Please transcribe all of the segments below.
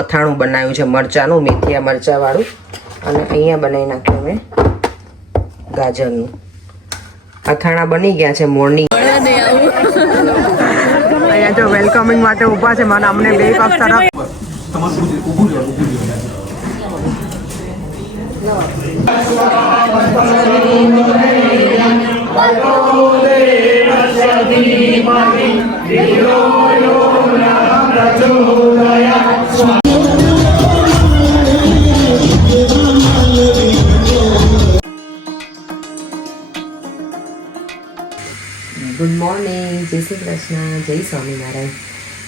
અથાણું બનાવ્યું છે મરચાનું, મેથીયા મરચા વાળું, અને અહીંયા બનાવી નાખ્યું મેં ગાજરનું. અથાણા બની ગયા છે મોર્નિંગ. અહીંયા જો વેલકમિંગ માટે ઊભા છે મને અમને બે પક્ષ તરફ. ગુડ મોર્નિંગ, જય શ્રી કૃષ્ણ, જય સ્વામિનારાયણ.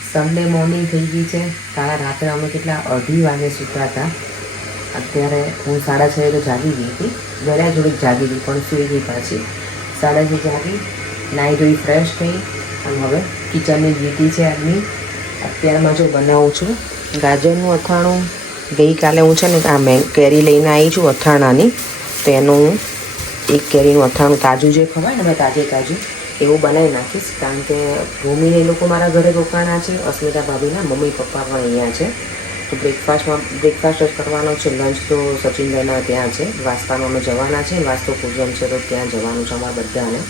સન્ડે મોર્નિંગ થઈ ગઈ છે. કાલે રાત્રે અમે કેટલા 2:30 વાગે સૂતા હતા. અત્યારે હું 6:30 તો જાગી ગઈ હતી. વહેલા થોડીક જાગી ગઈ પણ સૂઈ ગઈ પાછી. 6:30 જાગી, નાહી ધોઈ ફ્રેશ થઈ અને હવે કિચનની ડ્યુટી છે આજની. અત્યારમાં જો બનાવું છું ગાજરનું અથાણું. ગઈકાલે હું છે ને આ કેરી લઈને આવી છું અથાણાની, તો એનું હું એક કેરીનું અથાણું તાજું જે ખવાય ને તાજે તાજું એવું બનાવી નાખીશ. કારણ કે ભૂમિને એ લોકો મારા ઘરે રોકાણા છે, અસ્મિતા ભાભીના મમ્મી પપ્પા પણ અહીંયા છે. તો બ્રેકફાસ્ટ જ કરવાનો છે. લંચ તો સચિનભાઈના ત્યાં છે. વાસ્તામાં અમે જવાના છે, વાસ્તો પૂજન છે તો ત્યાં જવાનું છે અમારા બધાને.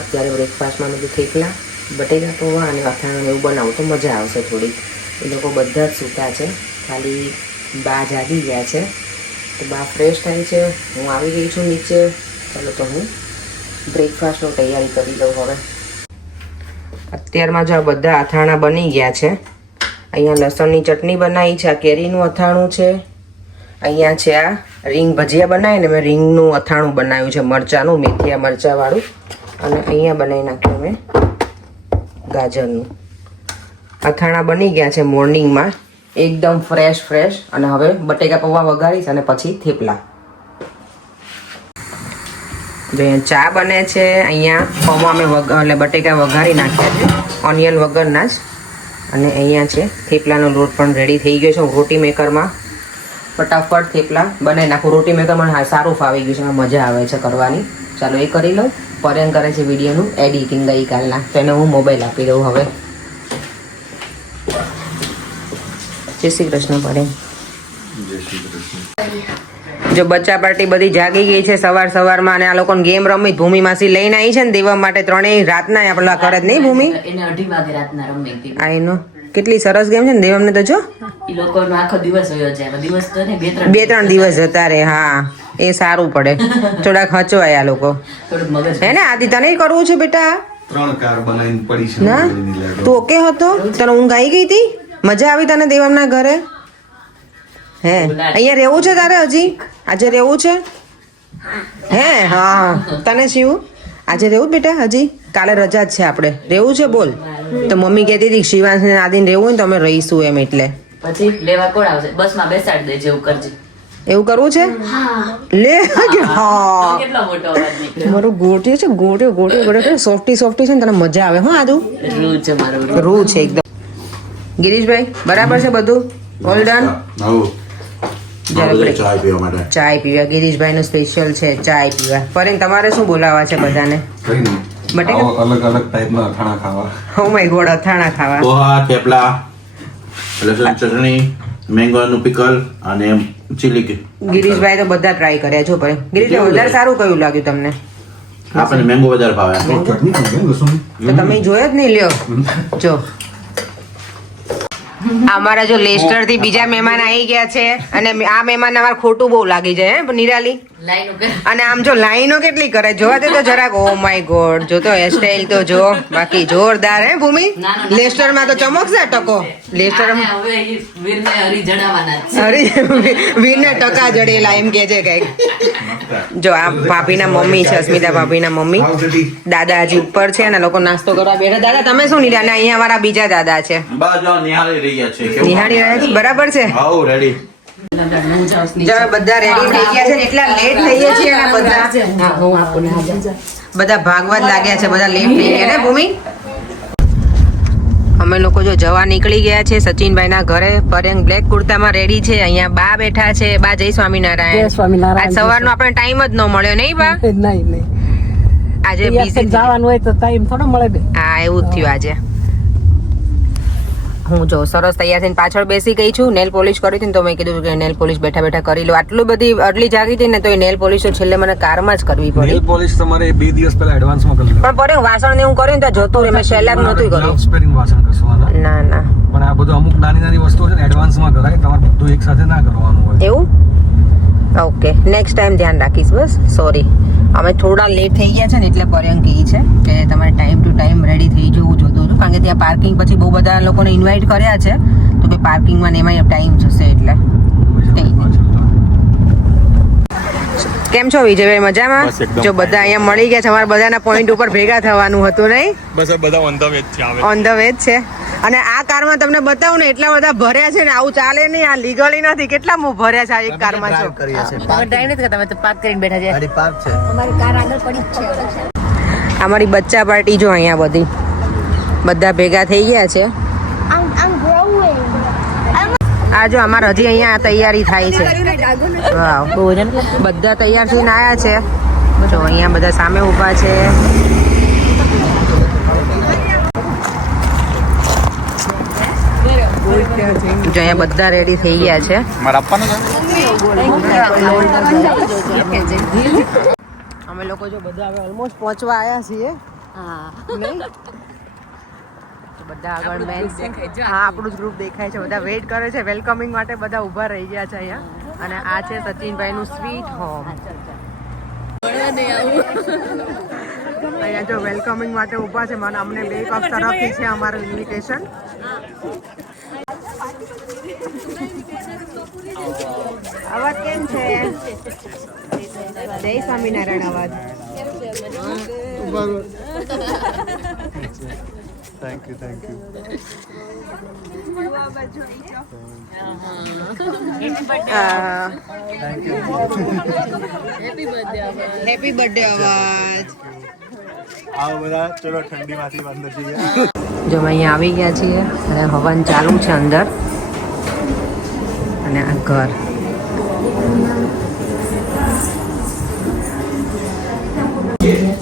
અત્યારે બ્રેકફાસ્ટમાં બધું થેપલા, બટેકા પૌવા અને અથાણું એવું બનાવું તો મજા આવશે થોડીક. એ લોકો બધા જ સૂતા છે, ખાલી બા જાગી ગયા છે. તો બા ફ્રેશ થાય છે, હું આવી ગઈ છું નીચે. ચાલો તો હું બ્રેકફાસ્ટની તૈયારી કરી લઉં હવે. અત્યારમાં જો આ બધા અથાણા બની ગયા છે. અહીંયા લસણની ચટણી બનાવી છે, આ કેરીનું અથાણું છે. અહીંયા છે આ રીંગ ભજીયા બનાવીને મેં રીંગનું અથાણું બનાવ્યું છે મરચાનું, મેથીયા મરચા વાળું, અને અહીંયા બનાવી નાખ્યું મેં ગાજરનું. અથાણા બની ગયા છે મોર્નિંગમાં એકદમ ફ્રેશ. અને હવે બટેકા પૌવા વઘારીશ અને પછી થેપલા. ચા બને છે. અહીંયા પૌવા અમે એટલે બટેકા વઘારી નાખ્યા છે ઓનિયન વગરના જ. અને અહીંયા છે થેપલાનો લોટ પણ રેડી થઈ ગયો છે. હું રોટી મેકરમાં ફટાફટ થેપલા બનાવી નાખું. રોટી મેકરમાં સારું ફાવી ગયું છે, મજા આવે છે કરવાની. ચાલો એ કરી લઉં. પરેન કરે છે વિડીયોનું એડિટિંગ ગઈકાલના, તો એને હું મોબાઈલ આપી દઉં હવે. જય શ્રી કૃષ્ણ પરેન. જો બચ્ચા પાર્ટી બધી જાગી ગઈ છે સવારમાં, અને આ લોકોને ગેમ રમી ભૂમિ માસી લઈને આવી છે ને દેવા માટે. ત્રણેય રાતના આપણા કરે જ નહીં ભૂમિ? એને 2:30 વાગે રાતના રમે. આ એનો કેટલી સરસ ગેમ છે ને દેવમને તો જો. ઈ લોકોનો આખો દિવસ હોયો છે. દિવસ તો ને 2-3 દિવસ જતા રહે. હા એ સારું પડે, થોડાક હચવાય આ લોકો. થોડું મગજ હે ને આદિ તને કરવું છે બેટા? 3 કાર બનાવીને પડી છે ના તું ઓકે હતો? તને ઊંઘ આવી ગઈ હતી? મજા આવી તને દેવમના ઘરે? હે અહીંયા રહેવું છે તારે હજી? આજે રહેવું છે? હે હા તને શિવ આજે રહેવું બેટા? હજી કાલે રજા જ છે આપણે. રહેવું છે બોલ. તો મમ્મી કહેતી હતી શિવાંશ ને આદિને રહેવું હોય ને તો અમે રહીશું એમ. એટલે પછી લેવા કોણ આવશે? બસમાં બેસાડી દેજે, એવું કરજે. એવું કરવું છે? લે હા કેટલો મોટો અવાજ નીકળ્યો. મારું ગોટિયો છે, ગોટિયો સોફ્ટી છે ને તને મજા આવે. હા આદુ રૂ છે મારું, રૂ છે એકદમ. ગિરીશભાઈ બરાબર છે બધું? All done. ચાય પીવા ગિરીશભાઈ નું સ્પેશિયલ છે ચાય પીવા. પરેન તમારે શું બોલાવા છે બધાને? બટેકા અલગ ટાઈપના અથાણા ખાવા. ઓ માય ગોડ, અથાણા ખાવા. પોહા, થેપલા, લસણ ચટણી, મેંગોનું પિકલ અને ચીલી. ગિરીશભાઈ તો બધા ટ્રાય કર્યા છો. પરેન ગિરીશભાઈ વધારે સારું કયું લાગ્યું તમને? આપણને મેંગો વધારે ભાવે. તો તમે જોયો જ નહીં. લ્યો જો અમારા જો લેસ્ટર થી બીજા મહેમાન આવી ગયા છે, અને આ મહેમાન અમારે ખોટું બહુ લાગી જાય હે નિરાલી. અને આમ જો લાઈનો કેટલી કરે જોવા દે તો જરાક. ઓ માય ગોડ, જો તો હેરસ્ટાઈલ તો જો બાકી જોરદાર હે ભૂમિ. લેસ્ટર માં તો ચમકશે ટકો. લેસ્ટર વીરને ટકા જડેલા એમ કે છે કઈક. જો આ ભાભીના મમ્મી છે, અસ્મિતા ભાભીના મમ્મી. દાદા હજી ઉપર છે અને લોકો નાસ્તો કરવા બેઠા. દાદા તમે શું લીધા? અને અહીંયા અમારા બીજા દાદા છે. નિહાળી રહ્યા છે. નિહાળી રહ્યા છે, બરાબર છે. How ready. બધા રેડી થઈ ગયા છે, એટલા લેટ થઈએ છીએ અને બધા ભાગવા જ લાગ્યા છે. બધા લેટ થઈ ગયા ને ભૂમિ? અમે લોકો જો જવા નીકળી ગયા છે સચિનભાઈ ના ઘરે. પરેંગ બ્લેક કુર્તામાં રેડી છે. અહીંયા બા બેઠા છે. બા જય સ્વામિનારાયણ. આજ સવારનો આપણે ટાઈમ જ ન મળ્યો નહીં બા? નહીં આજે બીઝી જવાનું હોય તો ટાઈમ થોડો મળે. હા એવું જ થયું આજે. હું જો સરસ તૈયાર થઈને પાછળ બેસી ગઈ છું. નેલ પોલિશ કરી હતી ને તો મેં કીધું કે નેલ પોલિશ બેઠા બેઠા કરી લો. આટલું બધી અડલી જાગી હતી ને તો એ નેલ પોલિશ તો છેલ્લે મને કારમાં જ કરવી પડી. નેલ પોલિશ તમારે 2 દિવસ પહેલા એડવાન્સમાં કરી લેવાનું. પણ પડે વાસણ ને હું કર્યું ને તો જતું રહે. મેં શેલાક નહોતું કર્યું. ગ્લવ્સ પહેરીને વાસણ ઘસવાના. ના ના પણ આ બધું અમુક નાની નાની વસ્તુઓ છે ને એડવાન્સમાં કરાય. તમારે બધું એક સાથે ના કરવાનું હોય. એવું ઓકે નેક્સ્ટ ટાઈમ ધ્યાન રાખીશ. બસ સોરી અમે થોડા લેટ થઈ ગયા છે ને એટલે પર્યંક કહે છે કે તમારે ટાઈમ ટુ ટાઈમ રેડી થઈ જવું જોતું હતું. કારણ કે ત્યાં પાર્કિંગ પછી બહુ બધા લોકોને ઇન્વાઇટ કર્યા છે તો કે પાર્કિંગમાં ને એમાં ટાઈમ જશે એટલે. કેમ છો વિજયભાઈ? મજામાં? જો બધા અહીંયા મળી ગયા છે. અમારા બધાના પોઈન્ટ ઉપર ભેગા થવાનું હતું નહીં? બસ બધા ઓન ધ વે છે. ઓન ધ વે છે. અને આ કારમાં તમને બતાવું ને એટલા બધા ભર્યા છે ને આવું ચાલે નહીં. આ લીગલી નથી. કેટલા મો ભર્યા છે આ એક કારમાં છો? અમારી બચ્ચા પાર્ટી જો અહીંયા બધી બધા ભેગા થઈ ગયા છે. આ જો અમારે હજી અહીંયા તૈયારી થાય છે. વાવ બધા તૈયાર થઈને આવ્યા છે. જો અહીંયા બધા સામે ઊભા છે. જો અહીંયા બધા રેડી થઈ ગયા છે. અમે લોકો જો બધા હવે ઓલમોસ્ટ પહોંચવા આવ્યા છીએ. નહીં? તો બધા આગળ બેન હા આપણું જ ગ્રુપ દેખાય છે. બધા વેઇટ કરે છે વેલકમિંગ માટે. બધા ઊભા રહી ગયા છે અહીંયા. અને આ છે સચિનભાઈ નું સ્વીટ હોમ. અહીંયા જો વેલકમિંગ માટે ઊભા છે. મને અમને બે કપ તરફથી છે અમારું ઇન્વિટેશન. અવાજ કેમ છે? જય સ્વામિનારાયણ. અવાજ થેન્ક યુ હેપી બર્થડે અવાજ. આવો બધા ચલો ઠંડીમાંથી અંદર જઈએ. જો અમે અહીંયા આવી ગયા છીએ અને હવન ચાલુ છે અંદર. અને આ ઘર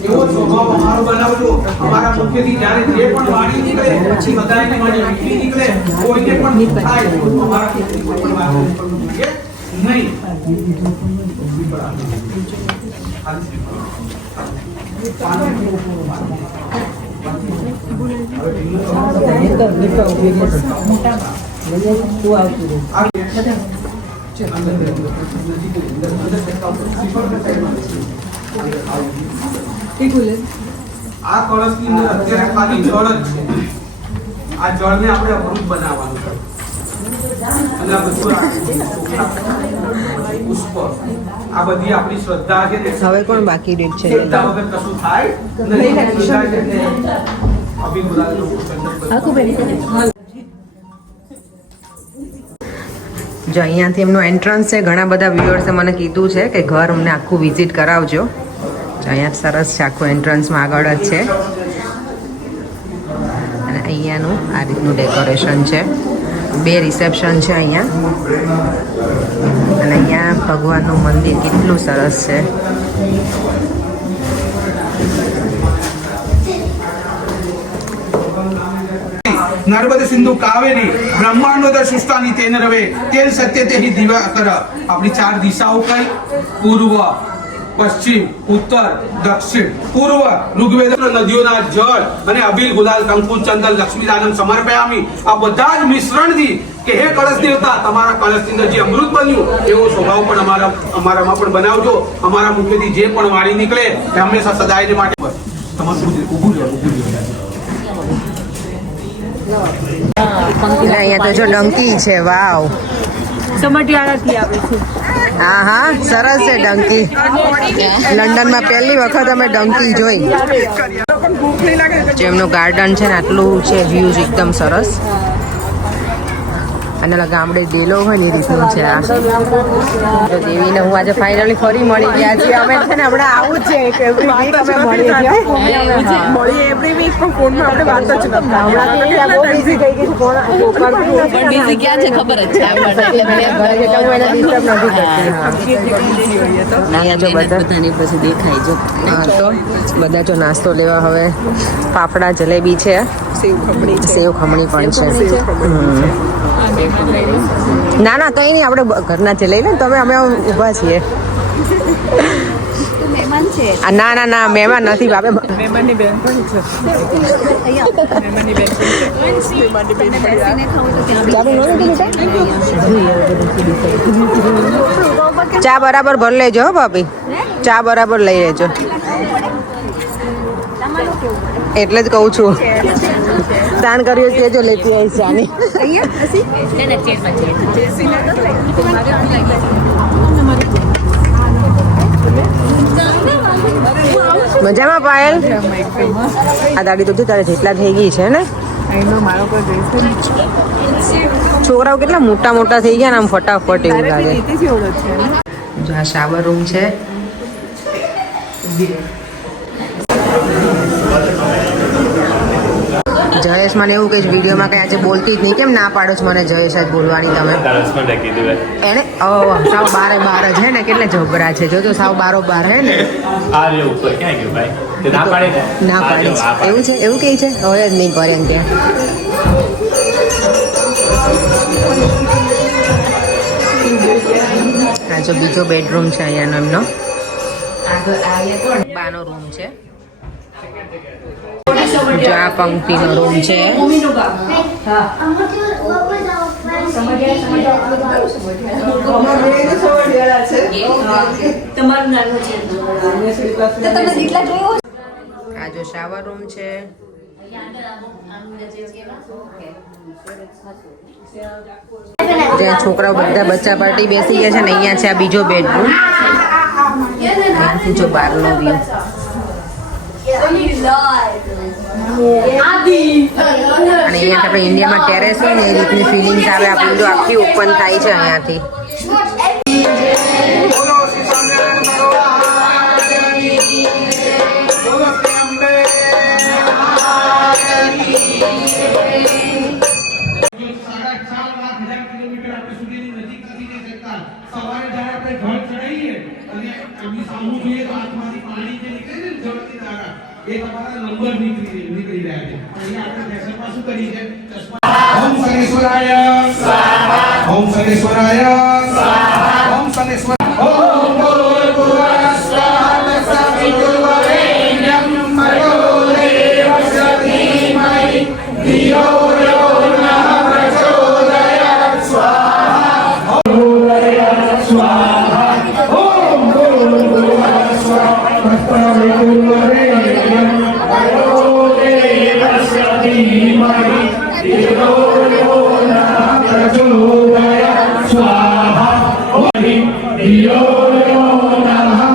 એવો સ્વભાવ અમારો બનાવજો. અમારા મુખ્યથી જ્યારે જે પણ વાણી નીકળે પછી બધાને માટે મીઠી નીકળે કોઈને પણ થાય અમારા મુખ્યથી કોઈ પણ વાત નહીં. આ કળશની અંદર અત્યારે ખાલી જળ જ છે. આ જળને આપણે અમૃત બનાવવાનું છે. અને આ બધું પુષ્પ આ બધી આપણી શ્રદ્ધા છે. હવે કોણ બાકી રેટ છે? એકતા વગર કશું થાય નહીં. અભિગુલાલનું પુષ્પ જો અહીંયાથી એમનું એન્ટ્રન્સ છે. ઘણા બધા વ્યુઅર્સે મને કીધું છે કે ઘર અમને આખું વિઝિટ કરાવજો. જો અહીંયા સરસ છે આખું એન્ટ્રન્સમાં આગળ જ છે. અને અહીંયાનું આ રીતનું ડેકોરેશન છે. 2 રિસેપ્શન છે અહીંયા. અને અહીંયા ભગવાનનું મંદિર કેટલું સરસ છે. નર્મદે સિંધુ કાવેરી બ્રહ્માંડોદર સૃષ્ટાની તેન રવે તેન સત્ય તેહી દિવાકર. આપણી 4 દિશાઓ કઈ? પૂર્વ, પશ્ચિમ, ઉત્તર, દક્ષિણ. પૂર્વ ઋગ્વેદ નદીઓના જળ અને અબીલ ગુલાલ કંકુ ચંદન લક્ષ્મીદાનમ સમર્પયામી. આ બધા જ મિશ્રણથી કે હે કળશ દેવતા તમારા કળશની અંદર જે અમૃત બન્યું એવો સ્વભાવ પણ અમારામાં પણ બનાવજો. અમારા મુખેથી જે પણ વાણી નીકળે એ હંમેશા સદાયને માટે તમારું ઊભું રહેવું. અહીંયા તો જો ડંકી છે. વાવ હા હા સરસ છે ડંકી. લંડનમાં પહેલી વખત અમે ડંકી જોઈ. જેમનું ગાર્ડન છે ને આટલું છે. વ્યૂઝ એકદમ સરસ. અને ગામડે ડેલો હોય ને એ રીતનું છે આ. તો દેવીને હું આજે ફાઇનલી ફરી મળી ગયા છીએ. અમે છે ને હમણાં આવું જ છે કે એવરી વીક અમે મળીએ છીએ. મળીએ એવરી વીક પણ ફોનમાં આપણે વાત જ નથી. હમણાં તો બહુ બિઝી થઈ ગઈ છે ફોન પણ બીજી ક્યાં છે ખબર જ છે આપણને. ઘરે જતા હું એને ડિસ્ટર્બ નથી કરતી. અહીંયા જો બધા બધાની પછી દેખાય જો. હા તો બધા જો નાસ્તો લેવા હવે ફાફડા જલેબી છે, સેવ ખમણી પણ છે. ના ના કંઈ નહીં, આપણે ઘરના છે લઈ લે. તમે અમે ઊભા છીએ. ના ના ના મહેમાન નથી બાપે. ચા બરાબર ભર લેજો હો ભાભી, ચા બરાબર લઈ લેજો. એટલે જ કહું છું દાન કર્યું તે જો લેતી આવી ચાની. મજામાં પાયલ? આ દાડી તો તારે જેટલા થઈ ગઈ છે ને. છોકરાઓ કેટલા મોટા મોટા થઈ ગયા ને આમ ફટાફટ એવું લાગે. જો આ શાવર રૂમ છે. જયેશ મને એવું કહીશ વિડીયોમાં કઈ આજે બોલતી જ નહીં, કેમ ના પાડો છો મને જયેશ જ બોલવાની તમે? એને સાવ બારે બાર જ હે ને, કેટલા જબરા છે જો તો સાવ બારો બાર હે ને. ના પાડી એવું છે, એવું કહે છે હવે જ નહીં કરે એમ કે. આ જો બીજો બેડરૂમ છે અહીંયાનો એમનો. બાનો રૂમ છે. જો આ પંક્તિનો રૂમ છે. આ જો શાવર રૂમ છે. જ્યાં છોકરાઓ બધા બચ્ચા પાર્ટી બેસી ગયા છે ને અહીંયા છે આ બીજો બેડરૂમ. અહીંયાથી જો બહારનો વ્યૂ. અને અહીંયા આપણે ઇન્ડિયામાં ટેરેસ હોય ને એ રીતની ફિલિંગ્સ આવે. આ વિન્ડો આખી ઓપન થાય છે અહીંયાથી. ઓમ શનેશ્વરાય સ્વાહા. ઓમ શનેશ્વરાય સ્વાહા. ઓમ શનેશ્વરાય. ઓમ ભૂર્ભુવઃ સ્વાહા સવિતુર્વરેણ્યં ભર્ગો દેવસ્ય ધીમહિ ધિયો યો નઃ પ્રચોદયાत् સ્વાહા. ઓમ ભૂર્ભુવઃ સ્વાહા. ઓમ ભૂર્ભુવઃ સ્વાહા સવિતુર્વરેણ્યં ભર્ગો દેવસ્ય ધીમહિ ધિયો યો નઃ પ્રચોદયાत् સ્વાહા. ધિયો યો નઃ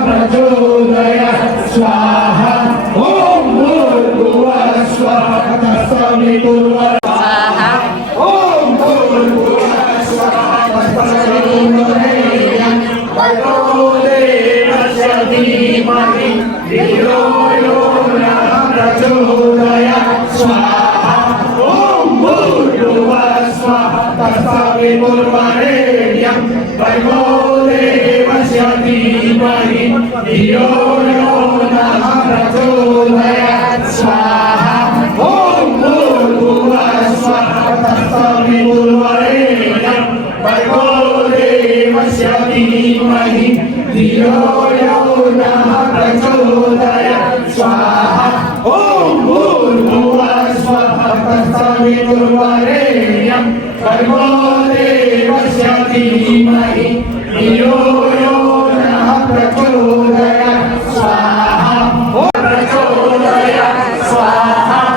પ્રચોદયાत् સ્વાહા. ઓમ ભૂર્ભુવઃ સ્વાહા તત્સવિતુર્વરેણ્યં. ઓમ ભૂર્ભુવઃ સ્વાહા તત્સવિતુર્વરેણ્યં ભર્ગો દેવસ્ય ધીમહિ ધિયો યો નઃ પ્રચોદયાत् સ્વાહા. ઓમ ભૂર્ભુવઃ સ્વાહા તત્સવિતુર્વરેણ્યં ભર્ગો દેવસ્ય ધીમહિ ધિયો યો નઃ પ્રચોદયાत् સ્વાહા. ઓમ ભૂર્ભુવઃ સ્વાહા તત્સવિતુર્વરેણ્યં ભર્ગો દેવસ્ય ધીમહિ ધિયો યો નઃ પ્રચોદયાत् સ્વાહા. ઓમ ભૂર્ભુવઃ સ્વાહા તત્સવિતુર્વરેણ્યં ભર્ગો દેવસ્ય ધીમહિ ધિયો યો નઃ પ્રચોદયાत् સ્વાહા. ઓમ પ્રચોદયાत् સ્વાહા.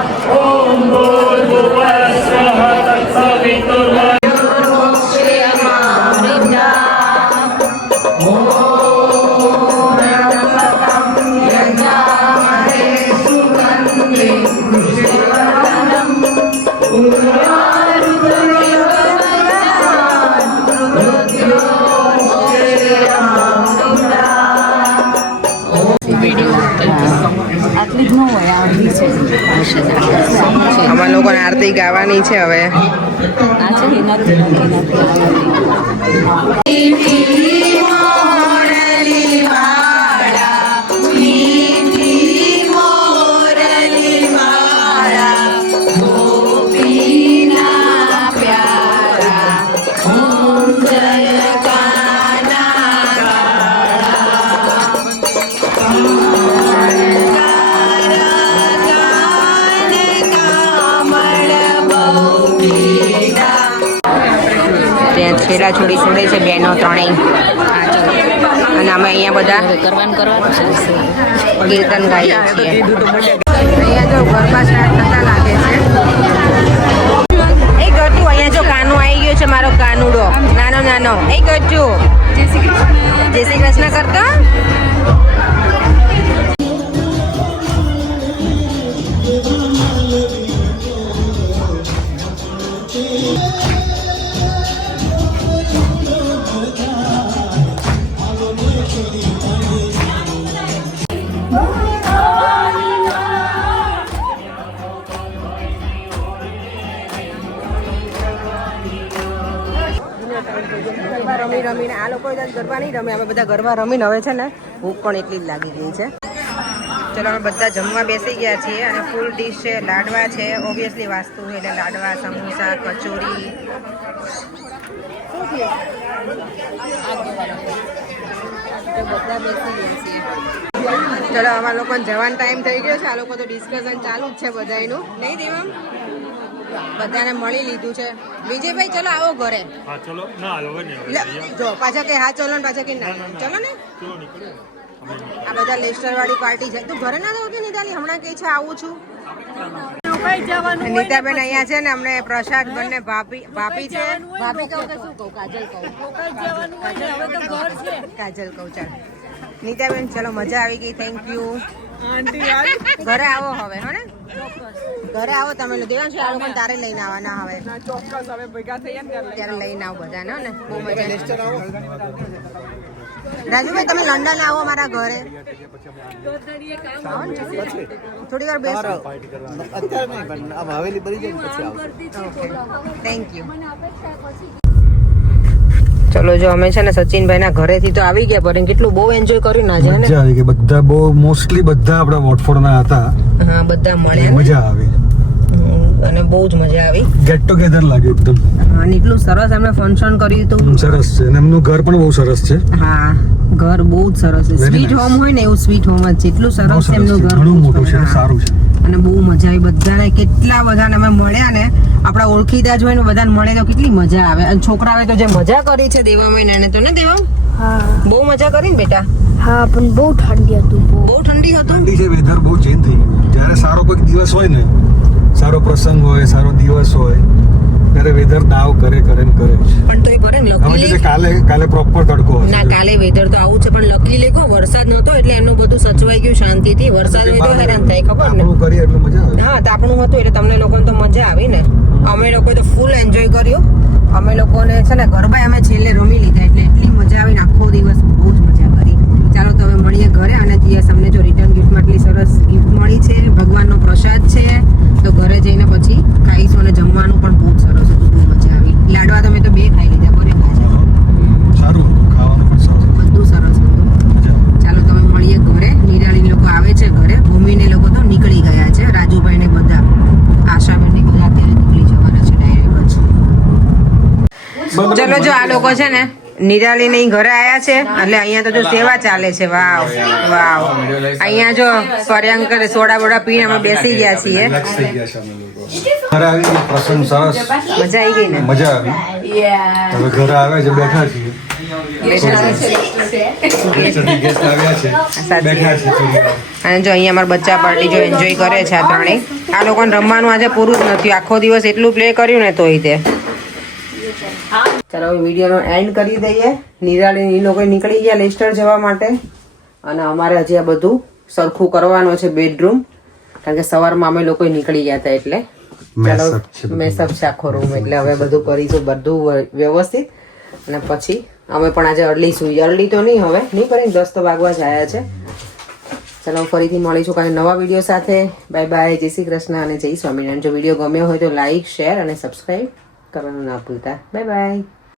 ઓમ ભૂર્ભુવઃ સ્વાહા તત્સવિતુર્વરેણ્યં. આકર્ષણ અમારા લોકોને આરતી ગાવાની છે હવે. આ છે ત્યાં છેડા છોડી છોડે છે બેનો ત્રણેય. અને અમે અહીંયા બધા કરવાનું છે. કીર્તન ગાઈએ છીએ. અહીંયા જો ગરબા સ્ટાર્ટ થતા લાગે છે. એ ગજુ અહીંયા જો કાનું આવી ગયો છે, મારો કાનુડો નાનો નાનો. એ ગજુ જય શ્રી કૃષ્ણ કરતો. ગરબા રમી રમીને આ લોકો ગરબા નહીં રમે, અમે બધા ગરબા રમીને હવે છે ને ભૂખ પણ એટલી જ લાગી ગઈ છે. ચલો અમે બધા જમવા બેસી ગયા છીએ અને ફૂલ ડીશ છે. લાડવા છે, ઓબ્વિયસલી વાસ્તુ એટલે લાડવા, સમોસા, કચોરી. બધા બેસી ગયા છીએ. ચલો અમારા લોકોને જવાનો ટાઈમ થઈ ગયો છે. આ લોકો તો ડિસ્કશન ચાલુ જ છે બધાનું, નહીં દેવામ? બધાને મળી લીધું છે. વિજયભાઈ ચલો આવો ઘરે. જો પાછા કે હા ચલો ને પાછા કે ના ચલો ને. આ બધા લેસ્ટર વાળી પાર્ટી છે. તું ઘરે ના જવું નિતાલી? હમણાં કે છે આવું છું. નીતાબેન અહીંયા છે ને અમને પ્રસાદ બંને ભાભી છે. ભાભી કહું કે શું કહું? કાજલ કહું. કાજલ કહું. ચાલ નીતાબેન ચલો મજા આવી ગઈ. Thank you. ઘરે આવો હવે. હો ને ઘરે આવો તમે. દેવાંશી આ લોકો તારે લઈને આવવાના હવે. ત્યારે લઈને આવો બધા ને. બહુ મજા. રાજુભાઈ તમે લંડન આવો મારા ઘરે. થોડી વાર બેસો. Thank you. ચલો જો અમે છે ને સચિનભાઈ ના ઘરેથી તો આવી ગયા, પણ કેટલું બહુ એન્જોય કર્યું ના છે. મજા આવી ગઈ. બધા બહુ મોસ્ટલી બધા આપણા વોટફોર્ડ ના હતા. હા બધા મળ્યા, મજા આવી અને બહુ જ મજા આવી. ગેટ ટુગેધર લાગે એકદમ. અને એટલું સરસ એમણે ફંક્શન કર્યું હતું. સરસ છે અને એમનું ઘર પણ બહુ સરસ છે. હા ઘર બહુ જ સરસ છે. સ્વીટ હોમ હોય ને એવું સ્વીટ હોમ જ છે. એટલું સરસ છે એમનું ઘર. ઘણું મોટું છે, સારું છે. અને બહુ મજા આવી. બધાને કેટલા બધાને અમે મળ્યા ને, આપણા ઓળખીતા જ હોય ને બધાને મળે તો કેટલી મજા આવે. અને છોકરાઓએ તો જે મજા કરી છે દેવામાં એને તો ને દેવા. હા બહુ મજા કરી ને બેટા. હા પણ બહુ ઠંડી હતું. બહુ ઠંડી હતું. ઠંડી છે, વેધર બહુ ચેન્જ થઈ ગયું. જ્યારે સારો કોઈ દિવસ હોય ને, સારો પ્રસંગ હોય, સારો દિવસ હોય, ત્યારે વેધર દાવ કરે છે. પણ તોય ભરે ને હવે લકીલી કાલે પ્રોપર તડકો હશે. ના કાલે વેધર તો આવું છે, પણ લકીલી લેખો વરસાદ નતો એટલે એમનું બધું સચવાઈ ગયું શાંતિથી. વરસાદ હોય તો હેરાન થાય, ખબર ને. આપણું કરીએ એટલે મજા આવે. હા તાપણું હતું એટલે તમને લોકોને તો મજા આવી ને. અમે લોકો તો ફૂલ એન્જોય કર્યું. અમે લોકોને છે ને ગરબા અમે છેલ્લે રમી લીધા એટલે એટલી મજા આવી ને આખો દિવસ બહુ જ મજા કરી. ચાલો તો હવે મળીએ ઘરે. અને જીએસ અમને જો રિટર્ન ગિફ્ટમાં એટલી સરસ ગિફ્ટ મળી છે, ભગવાનનો પ્રસાદ છે. તો ઘરે જઈને પછી ખાઈશું. અને જમવાનું પણ બહુ સરસ હતું, બહુ મજા આવી. લાડવા તો મેં તો 2 ખાઈ લીધા. બરે ખાજા સારું હતું, ખાવાનું પણ સારું. બધું સરસ હતું. ચાલો તમે મળીએ ઘરે. નિરાળી લોકો આવે છે ઘરે. ભૂમિને લોકો તો નીકળી ગયા છે. રાજુભાઈ ને બધા, આશાબેન ને બધા અત્યારે નીકળી જવાના છે ડાયરેક્ટ જ. ચલો જો આ લોકો છે ને નિરાલી ની ઘરે આયા છે એટલે અહીંયા તો જો સેવા ચાલે છે. વાવ વાવ. અહીંયા જો પર્યંકર સોડા બોડા પીને અમે બેસી ગયા છીએ. રિલેક્સ થઈ ગયા છે અમે લોકો. ઘરે આવી ગઈ, પ્રસંગ સરસ. મજા આવી ગઈ ને. મજા આવી. હવે ઘરે આવ્યા છે, બેઠા છીએ. ગેસ્ટ આવ્યા છે, બેઠા છે થોડી વાર. અને જો અહીંયા અમારા બચ્ચા પાર્ટી જો એન્જોય કરે છે આ ત્રણેય. આ લોકોને રમવાનું આજે પૂરું જ નથી. આખો દિવસ એટલું પ્લે કર્યું ને તોય તે. ચાલો હવે વિડીયોનો એન્ડ કરી દઈએ. નિરાળી લોકો નીકળી ગયા લેસ્ટર જવા માટે. અને અમારે હજી આ બધું સરખું કરવાનું છે બેડરૂમ, કારણ કે સવારમાં અમે લોકો નીકળી ગયા હતા એટલે ચાલો મેસઅપ છે આખો રૂમ. એટલે હવે બધું કરીશું, બધું વ્યવસ્થિત. અને પછી અમે પણ આજે અર્લી સુઈ. અર્લી તો નહીં, હવે નહીં કરીએ, 10 તો વાગવા જ આવ્યા છે. ચલો ફરીથી મળીશું કાંઈ નવા વિડીયો સાથે. બાય બાય, જય શ્રી કૃષ્ણ અને જય સ્વામિનારાયણ. જો વિડીયો ગમ્યો હોય તો લાઈક, શેર અને સબસ્ક્રાઈબ કરવાનું ના ભૂલતા. Bye bye.